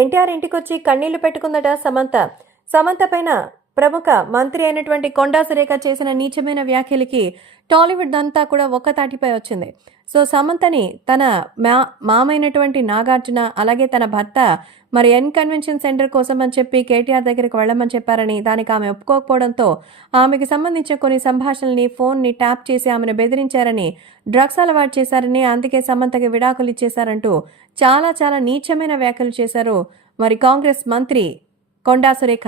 ఎన్టీఆర్ ఇంటికొచ్చి కన్నీళ్ళు పెట్టుకుందట సమంత. సమంత పైన ప్రముఖ మంత్రి అయినటువంటి కొండా సురేఖ చేసిన నీచమైన వ్యాఖ్యలకి టాలీవుడ్ అంతా కూడా ఒక్కతాటిపై వచ్చింది. సో సమంతని తన మా మామైనటువంటి నాగార్జున అలాగే తన భర్త మరి ఎన్ కన్వెన్షన్ సెంటర్ కోసం అని చెప్పి కేటీఆర్ దగ్గరికి వెళ్ళమని చెప్పారని దానికి ఆమె ఒప్పుకోకపోవడంతో ఆమెకి సంబంధించిన కొన్ని సంభాషణల్ని ఫోన్ని ట్యాప్ చేసి ఆమెను బెదిరించారని డ్రగ్స్ అలవాటు చేశారని అందుకే సమంతకి విడాకులు ఇచ్చేశారంటూ చాలా చాలా నీచమైన వ్యాఖ్యలు చేశారు మరి కాంగ్రెస్ మంత్రి కొండా సురేఖ.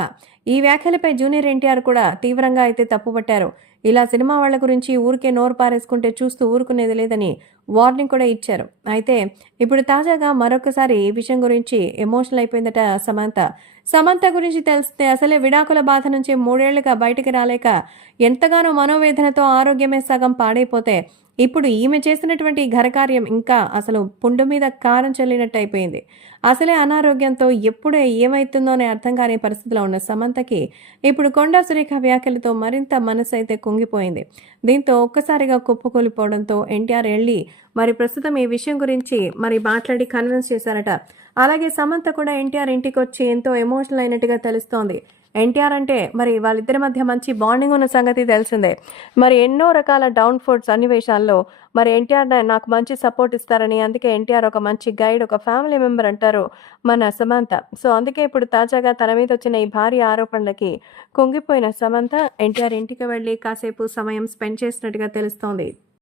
ఈ వ్యాఖ్యలపై జూనియర్ ఎన్టీఆర్ కూడా తీవ్రంగా అయితే తప్పుపట్టారు. ఇలా సినిమా వాళ్ళ గురించి ఊరికే నోరు పారేసుకుంటే చూస్తూ ఊరుకునేది లేదని వార్నింగ్ కూడా ఇచ్చారు. అయితే ఇప్పుడు తాజాగా మరొకసారి ఈ విషయం గురించి ఎమోషనల్ అయిపోయిందట సమంత. సమంత గురించి తెలిస్తే అసలే విడాకుల బాధ నుంచి మూడేళ్ళుగా బయటికి రాలేక ఎంతగానో మనోవేదనతో ఆరోగ్యమే సగం పాడైపోతే ఇప్పుడు ఈమె చేసినటువంటి ఘరకార్యం ఇంకా అసలు పుండు మీద కారం చల్లినట్టు అయిపోయింది. అసలే అనారోగ్యంతో ఎప్పుడే ఏమైతుందో అనే అర్థం కాని పరిస్థితిలో ఉన్న సమంత సమంతకి ఇప్పుడు కొండా సురేఖ వ్యాఖ్యలతో మరింత మనసు అయితే కుంగిపోయింది. దీంతో ఒక్కసారిగా కుప్పకూలిపోవడంతో ఎన్టీఆర్ వెళ్ళి మరి ప్రస్తుతం ఈ విషయం గురించి మరి మాట్లాడి కన్విన్స్ చేశారట. అలాగే సమంత కూడా ఎన్టీఆర్ ఇంటికి వచ్చి ఎంతో ఎమోషనల్ అయినట్టుగా తెలుస్తోంది. ఎన్టీఆర్ అంటే మరి వాళ్ళిద్దరి మధ్య మంచి బాండింగ్ ఉన్న సంగతి తెలిసిందే. మరి ఎన్నో రకాల డౌన్ ఫుడ్ సన్నివేశాల్లో మరి ఎన్టీఆర్ నాకు మంచి సపోర్ట్ ఇస్తారని అందుకే ఎన్టీఆర్ ఒక మంచి గైడ్ ఒక ఫ్యామిలీ మెంబర్ అంటారు మన సమంత. సో అందుకే ఇప్పుడు తాజాగా తన మీద వచ్చిన ఈ భారీ ఆరోపణలకి కుంగిపోయిన సమంత ఎన్టీఆర్ ఇంటికి వెళ్ళి కాసేపు సమయం స్పెండ్ చేసినట్టుగా తెలుస్తోంది.